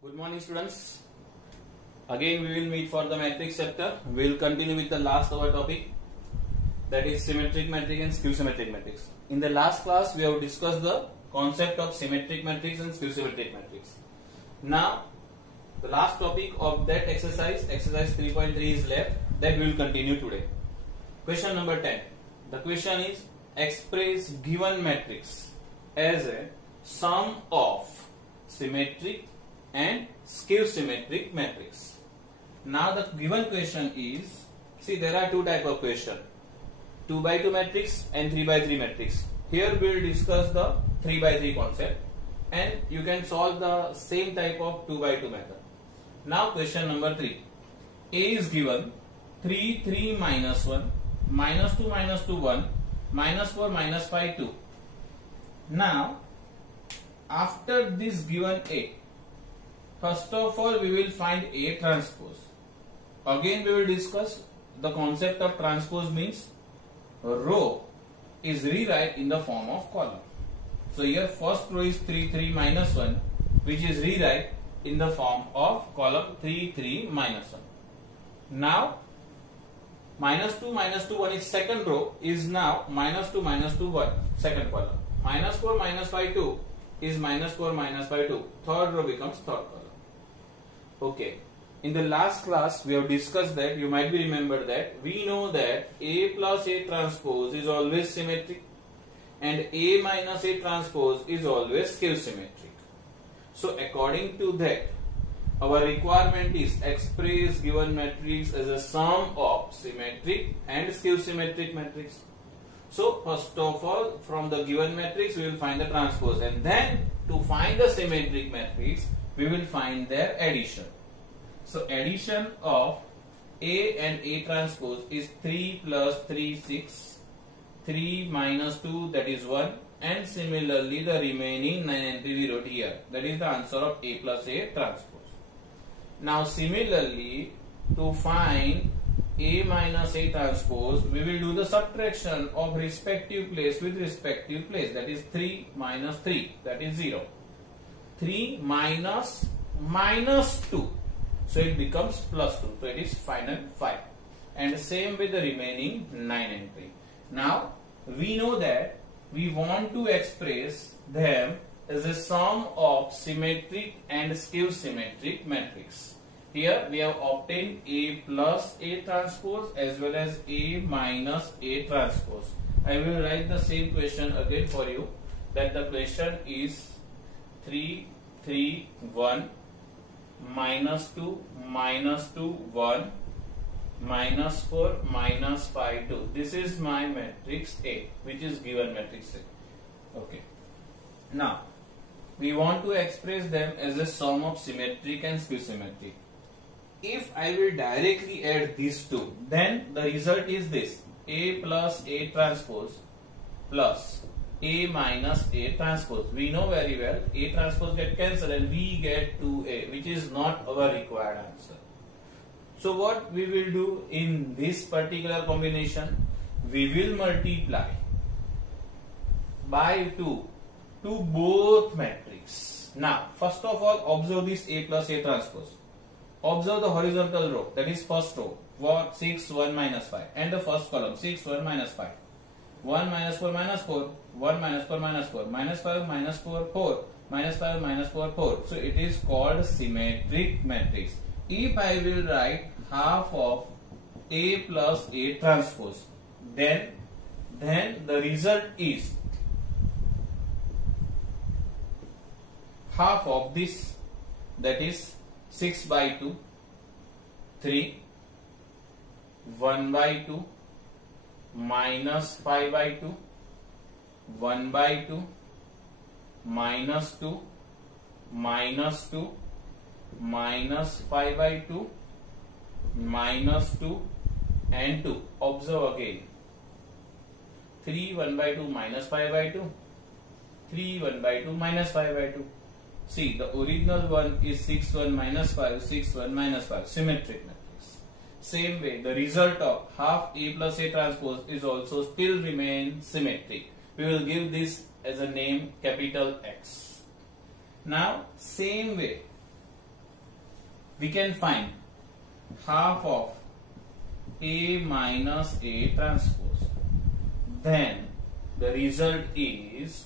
Good morning, students. Again, we will meet for the matrix chapter. We will continue with the last our topic, that is symmetric matrix and skew symmetric matrix. In the last class, we have discussed the concept of symmetric matrix and skew symmetric matrix. Now, the last topic of that exercise 3.3 is left, that we will continue today. Question number 10. The question is, express given matrix as a sum of symmetric and skew symmetric matrix. Now the given question is, see, there are two type of question, 2 by 2 matrix and 3 by 3 matrix. Here we will discuss the 3 by 3 concept, and you can solve the same type of 2 by 2 method. Now question number 3. A is given 3, 3, minus 1, minus 2, 1, minus 4, minus 5, 2. Now, after this given A, first of all we will find A transpose. Again we will discuss the concept of transpose, means row is rewrite in the form of column. So here first row is 3, 3, minus 1, which is rewrite in the form of column 3, 3, minus 1. Now minus 2, 1 is second row, is now minus 2, 1, second column. Minus 4, minus 5, 2 is minus 4, minus 5, 2. Third row becomes third column. Okay. In the last class, we have discussed that, you might be remembered that, we know that A plus A transpose is always symmetric and A minus A transpose is always skew symmetric. So according to that, our requirement is express given matrix as a sum of symmetric and skew symmetric matrix. So first of all, from the given matrix we will find the transpose, and then to find the symmetric matrix we will find their addition. So addition of A and A transpose is 3 plus 3, 6, 3 minus 2, that is 1, and similarly the remaining 9 entry we wrote here, that is the answer of A plus A transpose. Now similarly, to find A minus A transpose, we will do the subtraction of respective place with respective place, that is 3 minus 3, that is 0. 3 minus 2, so it becomes plus 2, so it is final 5. And same with the remaining 9 entry. Now we know that we want to express them as a sum of symmetric and skew symmetric matrix. Here we have obtained A plus A transpose as well as A minus A transpose. I will write the same question again for you, that the question is 3, 3, 1, minus 2, 1, minus 4, minus 5, 2. This is my matrix A, which is given matrix A. Okay. Now, we want to express them as a sum of symmetric and skew symmetric. If I will directly add these two, then the result is this: A plus A transpose plus A minus A transpose. We know very well A transpose get cancelled and we get 2A, which is not our required answer. So what we will do in this particular combination, we will multiply by 2 to both matrix. Now first of all, observe this A plus A transpose. Observe the horizontal row, that is first row, 6, 1, minus 5, and the first column 6, 1, minus 5. 1 minus 4 minus 4, 1 minus 4 minus 4, minus 5 minus 4, 4, minus 5 minus 4, 4. So it is called symmetric matrix. If I will write half of A plus A transpose, then the result is half of this, that is 6 by 2, 3, 1 by 2, minus 5 by 2, 1 by 2, minus 2, minus 2, minus 5 by 2, minus 2, and 2. Observe again. 3, 1 by 2, minus 5 by 2, 3, 1 by 2, minus 5 by 2. See, the original one is 6, 1, minus 5, 6, 1, minus 5, symmetric matrix. Same way, the result of half A plus A transpose is also still remain symmetric. We will give this as a name capital X. Now same way, we can find half of A minus A transpose. Then the result is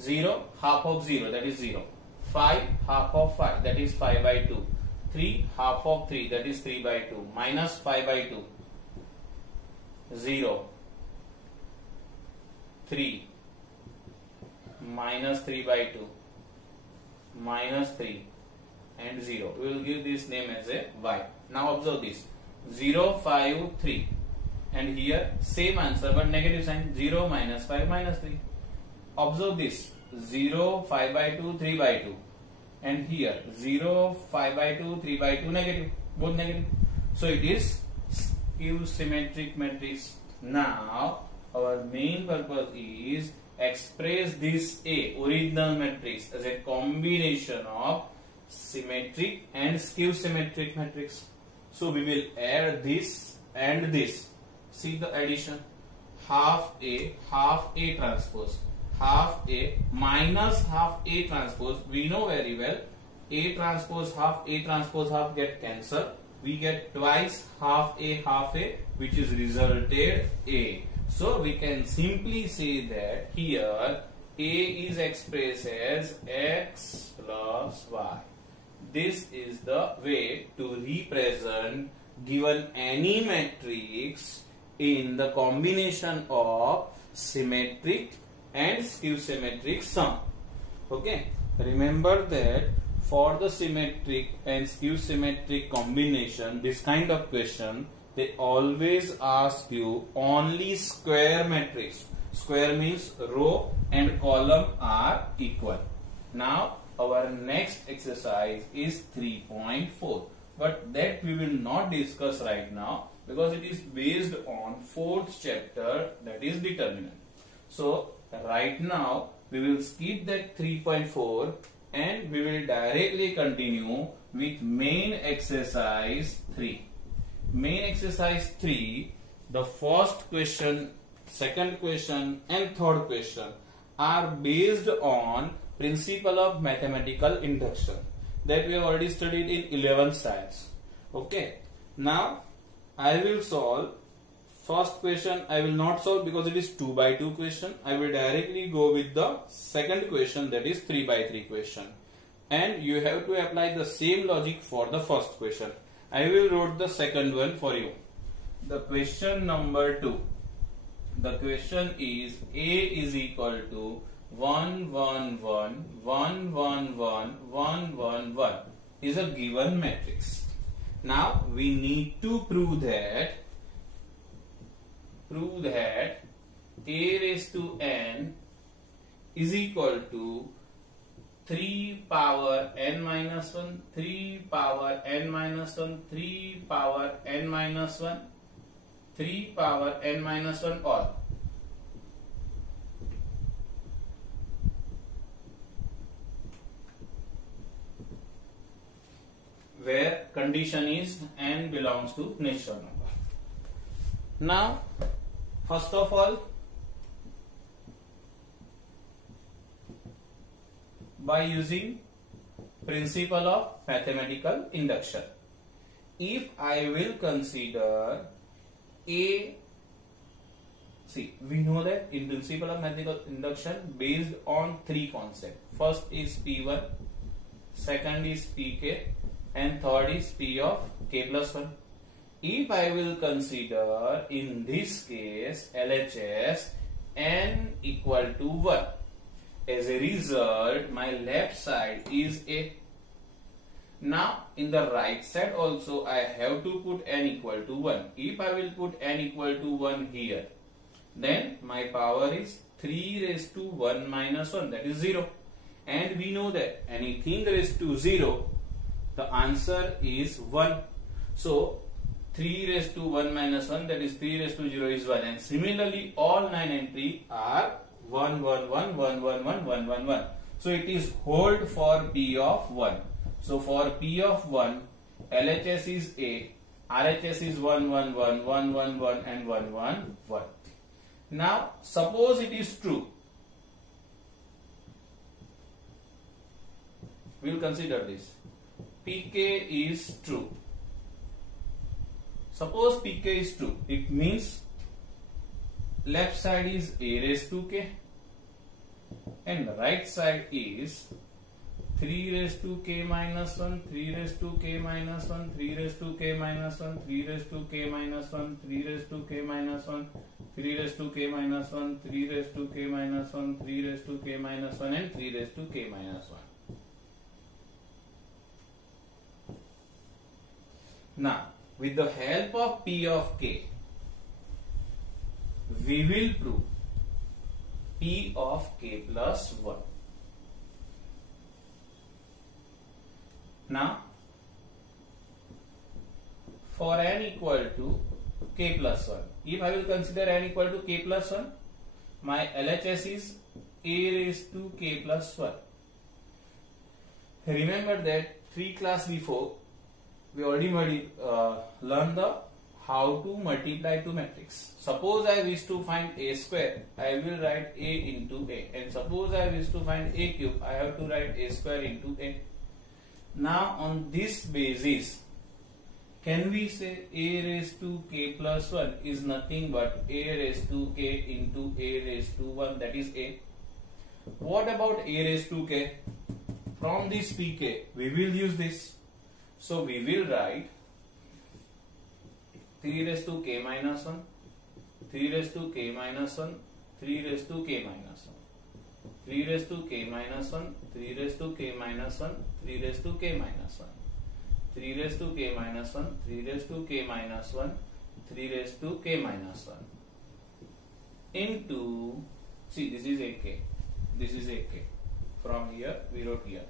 0, half of 0, that is 0. 5, half of 5, that is 5 by 2. 3, half of 3, that is 3 by 2. Minus 5 by 2. 0. 3. Minus 3 by 2. Minus 3. And 0. We will give this name as a y. Now observe this. 0, 5, 3. And here same answer but negative sign. 0, minus 5, minus 3. Observe this. 0, 5 by 2, 3 by 2. And here 0, 5 by 2, 3 by 2 negative. Both negative. So it is skew symmetric matrix. Now our main purpose is express this A, original matrix, as a combination of symmetric and skew symmetric matrix. So we will add this and this. See the addition. Half A transpose. Half A minus half A transpose. We know very well A transpose half get cancelled. We get twice half A, which is resulted A. So we can simply say that here A is expressed as x plus y. This is the way to represent given any matrix in the combination of symmetric and skew symmetric sum. Okay, remember that for the symmetric and skew symmetric combination, this kind of question, they always ask you only square matrix. Square means row and column are equal. Now our next exercise is 3.4, but that we will not discuss right now because it is based on 4th chapter, that is determinant. So right now we will skip that 3.4 and we will directly continue with main exercise 3. Main exercise 3, the first question, second question and third question are based on principle of mathematical induction that we have already studied in 11th science. Okay, now I will solve first question. I will not solve because it is 2 by 2 question. I will directly go with the second question, that is 3 by 3 question, and you have to apply the same logic for the first question. I will write the second one for you. The question number 2. The question is A is equal to 1 1 1 1 1 1 1 1 1 is a given matrix. Now we need to prove that A raised to n is equal to 3 power n minus 1, 3 power n minus 1, 3 power n minus 1, 3 power n minus 1 all. Where condition is n belongs to natural number. Now, first of all, by using principle of mathematical induction, if I will consider A, see, we know that in principle of mathematical induction based on 3 concepts. First is P1, second is Pk, and third is P of k plus 1. If I will consider in this case LHS n equal to 1, as a result my left side is A. Now in the right side also I have to put n equal to 1. If I will put n equal to 1 here, then my power is 3 raised to 1 minus 1, that is 0. And we know that anything raised to 0, the answer is 1. So 3 raised to 1 minus 1, that is 3 raised to 0 is 1. And similarly all 9 entries are 1 1 1 1 1 1 1 1 1. So it is hold for P of 1. So for P of 1, LHS is A, RHS is 1 1 1 1 1 1 and 1 1 1. Now suppose it is true. we will consider this. Pk is true. Suppose Pk is true, it means left side is a raised to k and right side is 3 raised to k minus 1, 3 raised to k minus 1, 3 raised to k minus 1, 3 raised to k minus 1, 3 raised to k minus 1, 3 raised to k minus 1, 3 raised to k minus 1, 3 raised to k minus 1 and 3 raised to k minus 1. Now, with the help of P of k, we will prove P of k plus 1. Now, for n equal to k plus 1, if I will consider n equal to k plus 1, my LHS is a raised to k plus 1. Remember that 3 class before, we already learned the how to multiply two matrix. Suppose I wish to find a square, I will write a into a, and suppose I wish to find a cube, I have to write a square into a. Now on this basis, can we say a raised to k plus 1 is nothing but a raised to k into a raised to 1, that is a. What about a raised to k? From this pk, we will use this. So we will write 3 raised to k minus 1, 3 raised to k minus 1, 3 raised to k minus 1, 3 raised to k minus 1, 3 raised to k minus 1, 3 raised to k minus 1, 3 raised to k minus 1, 3 raised to k minus 1, 3 raised to k minus 1 into, see this is a k, this is a k, from here we wrote here,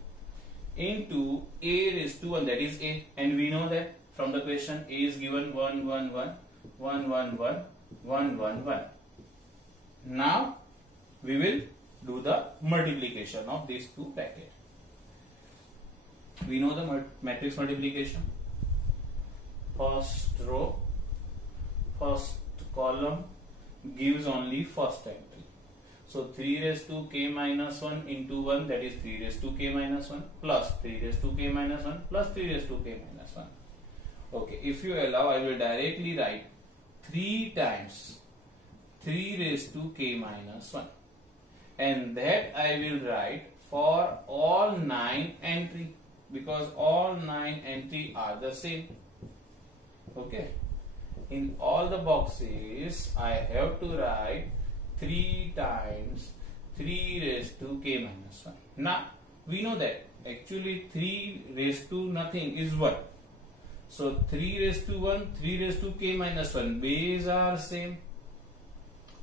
into a raised to 1, that is a, and we know that from the question a is given 1 1 1 1 1 1 1 1 1. Now we will do the multiplication of these two brackets. We know the matrix multiplication. First row, first column gives only first entry. So 3 raised to k minus 1 into 1, that is 3 raised to k minus 1 plus 3 raised to k minus 1 plus 3 raised to k minus 1. Okay, if you allow, I will directly write 3 times 3 raised to k minus 1, and that I will write for all 9 entry, because all 9 entry are the same. Okay, in all the boxes I have to write 3 times 3 raised to k minus 1. Now we know that actually 3 raised to nothing is 1. So 3 raised to 1, 3 raised to k minus 1, base are same.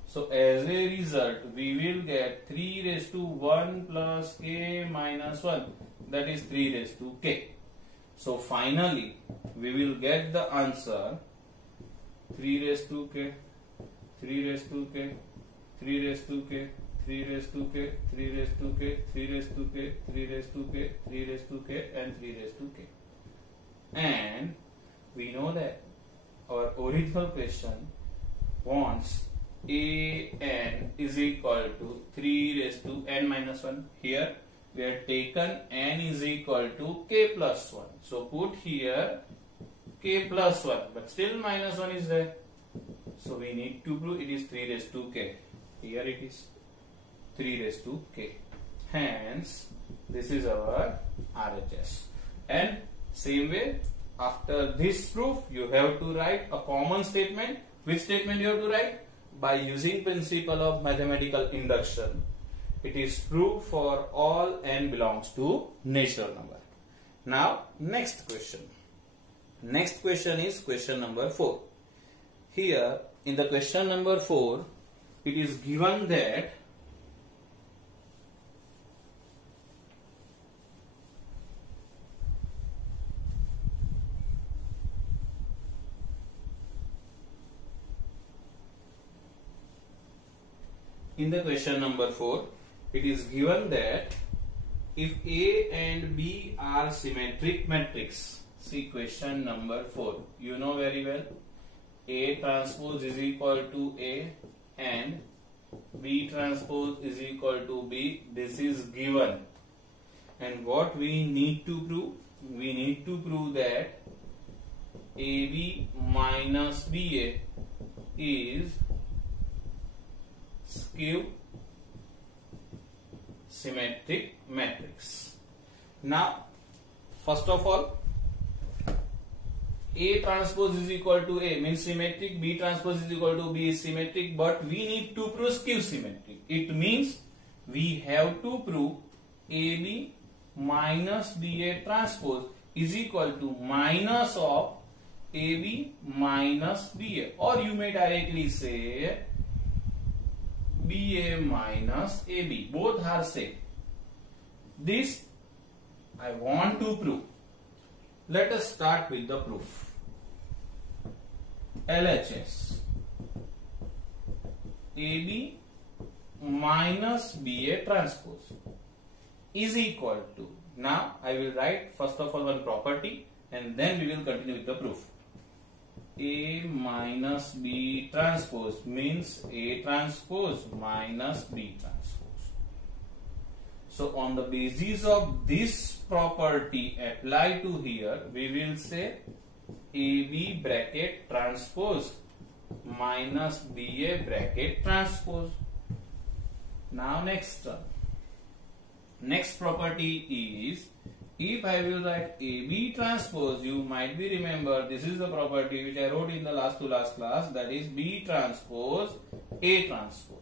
So as a result, we will get 3 raised to 1 plus k minus 1, that is 3 raised to k. So finally, we will get the answer 3 raised to k, 3 raised to k, 3 raised to k, 3 raised to k, 3 raised to k, 3 raised to k, 3 raised to k, 3 raised to k, and 3 raised to k. And we know that our original question wants an is equal to 3 raised to n minus 1. Here we have taken n is equal to k plus 1. So put here k plus 1, but still minus 1 is there. So we need to prove it is 3 raised to k. Here it is 3 raised to k. Hence this is our RHS. And same way, after this proof, you have to write a common statement. Which statement you have to write? By using principle of mathematical induction, it is true for all n belongs to natural number. Now next question. Next question is question number 4. Here in the question number 4, it is given that in the question number 4, it is given that if A and B are symmetric matrix, see question number 4, you know very well, A transpose is equal to A and B transpose is equal to B, this is given. And what we need to prove? We need to prove that AB minus BA is skew symmetric matrix. Now, first of all, A transpose is equal to A means symmetric, B transpose is equal to B is symmetric, but we need to prove skew symmetric. It means we have to prove AB minus BA transpose is equal to minus of AB minus BA, or you may directly say BA minus AB. Both are same. This I want to prove. Let us start with the proof. LHS AB minus BA transpose is equal to, now I will write first of all one property and then we will continue with the proof. A minus B transpose means A transpose minus B transpose. So on the basis of this property applied to here, we will say AB bracket transpose minus BA bracket transpose. Now next term. Next property is, if I will write AB transpose, you might be remember this is the property which I wrote in the last to last class, that is B transpose A transpose.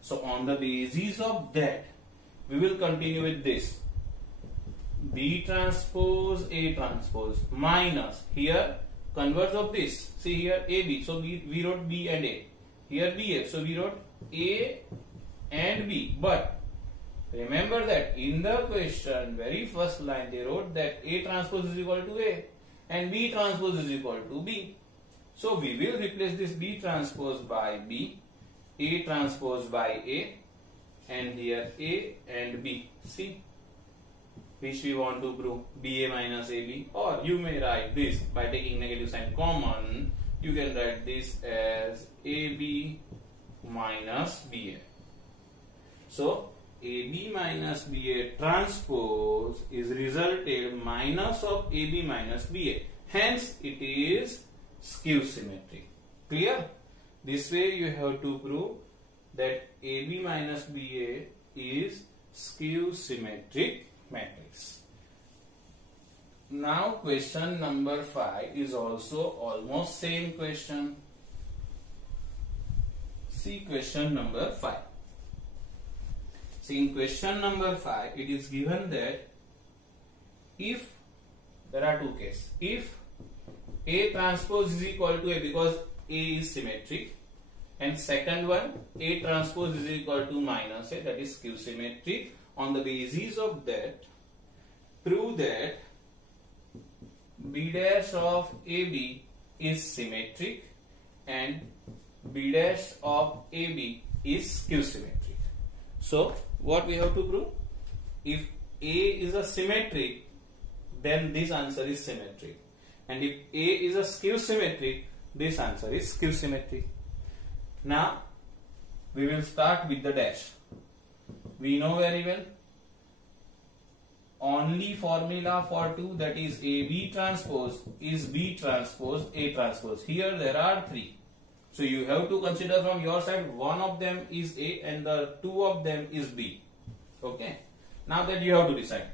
So on the basis of that, we will continue with this. B transpose A transpose minus, here converse of this, see here AB, so we wrote B and A, here BA, so we wrote A and B, but remember that in the question very first line they wrote that A transpose is equal to A and B transpose is equal to B. So we will replace this B transpose by B, A transpose by A, and here A and B. See, which we want to prove, BA minus AB, or you may write this by taking negative sign common. You can write this as AB minus BA. So AB minus BA transpose is resulted minus of AB minus BA. Hence it is skew symmetric. Clear? This way you have to prove that AB minus BA is skew symmetric matrix. Now question number 5 is also almost same question. See question number 5. See in question number 5 it is given that if there are two cases, if A transpose is equal to A because A is symmetric, and second one A transpose is equal to minus A, that is skew symmetric. On the basis of that, prove that B dash of AB is symmetric and B dash of AB is skew symmetric. So what we have to prove? If A is a symmetric, then this answer is symmetric, and if A is a skew symmetric, this answer is skew symmetric. Now we will start with the dash. We know very well only formula for two, that is AB transpose is B transpose A transpose. Here there are three, so you have to consider from your side one of them is A and the two of them is B. Okay, now that you have to decide.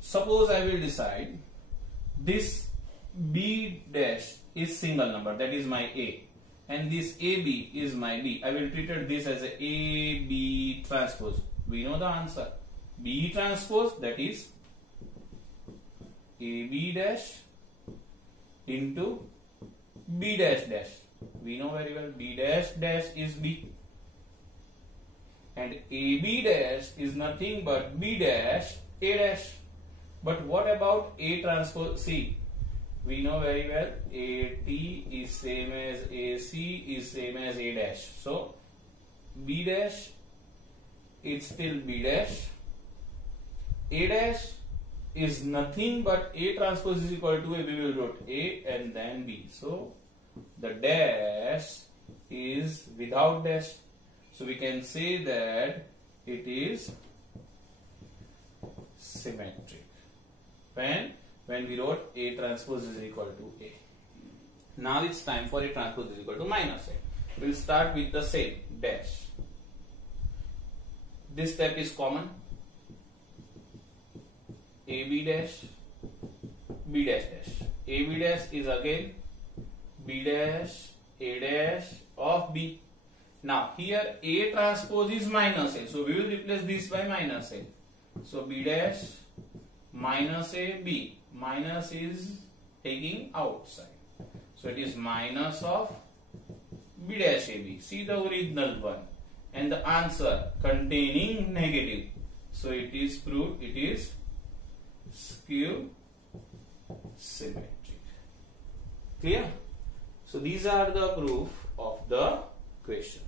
Suppose I will decide this B dash is single number, that is my A, and this AB is my B. I will treat this as a AB transpose. We know the answer. B transpose, that is AB dash into B dash dash. We know very well B dash dash is B, and AB dash is nothing but B dash A dash. But what about A transpose? See, we know very well AT is same as AC is same as A dash. So B dash, it's still B dash. A dash is nothing but A transpose is equal to A. We will write A and then B. So the dash is without dash. So we can say that it is symmetric. When we wrote A transpose is equal to A. Now it's time for A transpose is equal to minus A. We'll start with the same dash. This step is common. AB dash, B dash dash. AB dash is again B dash, A dash of B. Now here A transpose is minus A, so we will replace this by minus A. So B dash minus A B. Minus is taking outside, so it is minus of B dash AB. See the original one, and the answer containing negative. So it is proved it is skew symmetric. Clear? So these are the proof of the question.